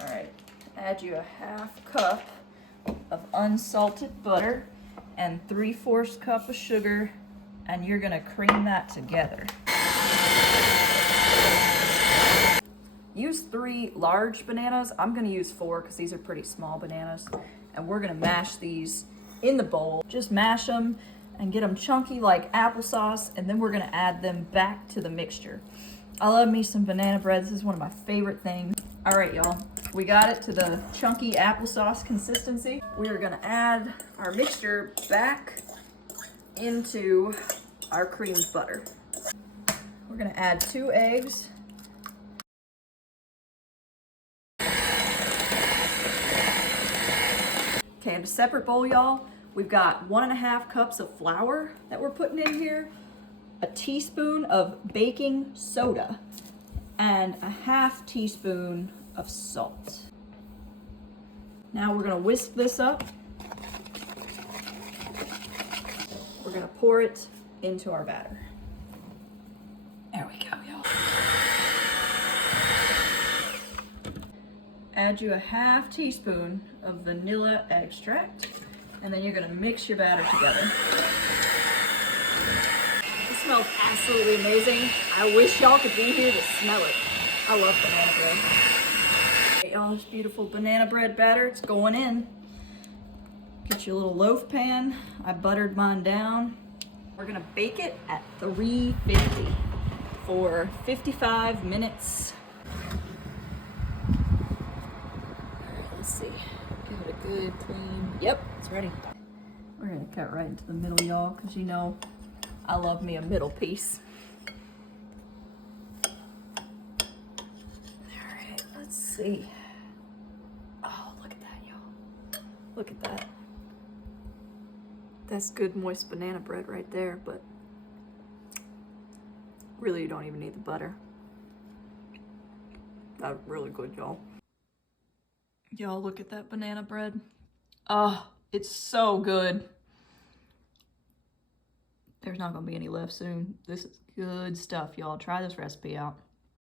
All right, add you a half cup of unsalted butter and 3/4 cup of sugar, and you're gonna cream that together. Use 3 large bananas. I'm gonna use 4 because these are pretty small bananas. And we're gonna mash these in the bowl. Just mash them and get them chunky like applesauce, and then we're gonna add them back to the mixture. I love me some banana bread. This is one of my favorite things. All right, y'all. We got it to the chunky applesauce consistency. We are gonna add our mixture back into our creamed butter. We're gonna add 2 eggs. Okay, in a separate bowl, y'all, we've got 1.5 cups of flour that we're putting in here, a teaspoon of baking soda, and a 1/2 teaspoon of salt. Now we're gonna whisk this up. We're gonna pour it into our batter. There we go, y'all. Add you a 1/2 teaspoon of vanilla extract, and then you're gonna mix your batter together. It smells absolutely amazing. I wish y'all could be here to smell it. I love banana bread. Okay, y'all, this beautiful banana bread batter, it's going in. Get your little loaf pan. I buttered mine down. We're gonna bake it at 350 for 55 minutes. Let's see, give it a good clean. Yep, it's ready. We're gonna cut right into the middle, y'all, because you know I love me a middle piece. All right, let's see. Oh, look at that, y'all. Look at that. That's good moist banana bread right there, but really you don't even need the butter. That's really good, y'all. Y'all, look at that banana bread. Oh, it's so good. There's not gonna be any left soon. This is good stuff, y'all. Try this recipe out.